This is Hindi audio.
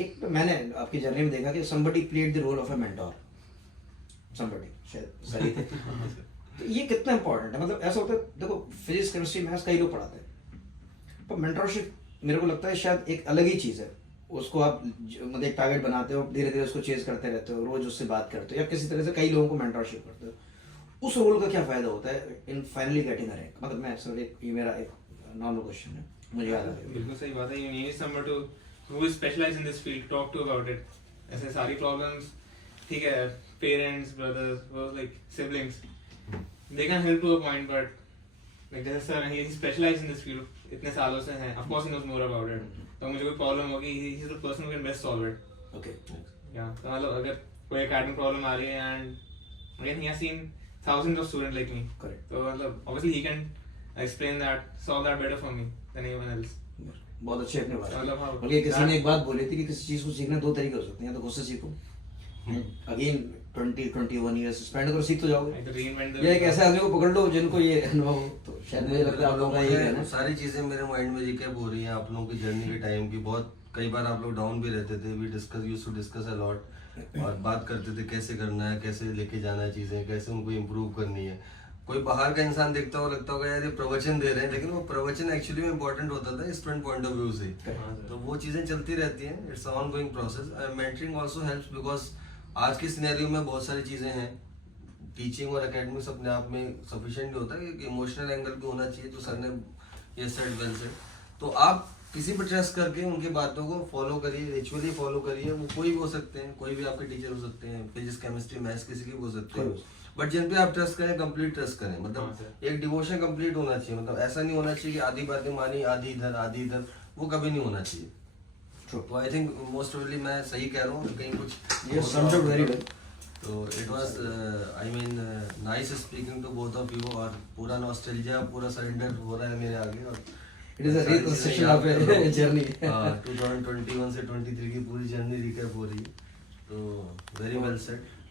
एक तो मैंने आपकी जर्नी में देखा कि somebody played the role of a mentor, somebody शायद सही थे। तो ये कितना इंपॉर्टेंट है, मतलब ऐसा होता है, देखो फिजिक्स केमिस्ट्री मैथ्स कई लोग पढ़ाते हैं, पर मेंटरशिप मेरे को लगता है शायद एक अलग ही चीज़ है। उसको आप मतलब एक टारगेट बनाते हो, धीरे धीरे उसको चेज करते रहते हो, रोज उससे बात करते हो, या किसी तरह से कई लोगों को मेंटरशिप करते हो। उस रोल का क्या फायदा होता है इन फाइनली गेटिंग अ रैंक? मतलब मैं सर ये मेरा एक नॉर्मल क्वेश्चन है, मुझे याद आ रहा है। बिल्कुल सही बात है। You need someone to who is specialized in this field, talk to about it. ऐसे सारी प्रॉब्लम्स, ठीक है, पेरेंट्स, ब्रदर्स, वो like siblings, they can help to a point, but like जैसे sir he is specialized in this field, इतने सालों से हैं, of course he knows more about it. तो मुझे कोई प्रॉब्लम होगी, he is the person who can best solve it. Okay, Yeah, तो मतलब अगर कोई एकेडमिक प्रॉब्लम आ रही है and again he has seen thousands of students like me. Correct. तो मतलब obviously he can explain that, solve that better for me than anyone else. बहुत अच्छे अपने बारे मतलब में। हाँ, बल्कि किसी ने एक बात बोली थी कि किसी चीज़ को सीखने दो तरीके हो सकते हैं, या तो गुस्से सीखो, अगेन 20-21 ईयर्स स्पेंड करो, सीख तो जाओगे, I had to reinvent the या एक ऐसे आदमी को पकड़ लो जिनको ये अनुभव हो। तो शायद मुझे लगता है आप लोगों का ये कहना है। सारी चीजें मेरे माइंड में रिकैप हो रही हैं आप लोगों की जर्नी के टाइम की। बहुत कई बार आप लोग डाउन भी रहते थे, we discuss used to discuss a lot, और बात करते थे कैसे करना है, कैसे लेके जाना है चीजें, कैसे उनको इम्प्रूव करनी है। कोई बाहर का इंसान देखता हो, लगता होगा यार ये प्रवचन दे रहे हैं, लेकिन वो प्रवचन एक्चुअली में इंपॉर्टेंट होता था स्टूडेंट पॉइंट ऑफ व्यू से। तो वो चीजें चलती रहती हैं, it's on going process. Mentoring also helps because आज के सिनेरियो में बहुत सारी चीजें हैं, टीचिंग और एकेडमिक्स अपने आप में सफिशिएंट नहीं होता, कि इमोशनल एंगल भी होना चाहिए। तो सर ने ये सेड वेल सेड। तो आप किसी पर ट्रस्ट करके उनकी बातों को फॉलो करिए, रिचुअली फॉलो करिए। वो कोई भी हो सकते हैं, कोई भी आपके टीचर हो सकते हैं, फिजिक्स केमिस्ट्री मैथ्स किसी के भी हो सकते हैं, बट जिन पे आप ट्रस्ट करें, कंप्लीट ट्रस्ट करें। मतलब एक डिवोशन कंप्लीट होना चाहिए। मतलब ऐसा नहीं होना चाहिए कि आधी बातें मानी, आधी इधर आधी इधर, वो कभी नहीं होना चाहिए। तो आई थिंक मोस्ट प्रोबेबली मैं सही कह रहा हूँ, कहीं कुछ ये सम्ड अप वेरी वेल। तो it was I mean nice speaking to both of you, और पूरा नॉस्टैल्जिया पूरा सरेंडर हो रहा है मेरे आगे। और it is a reconstruction of a journey. 2021 से 23 की पूरी जर्नी रिकैप हो रही है। तो वेरी वेल सेड।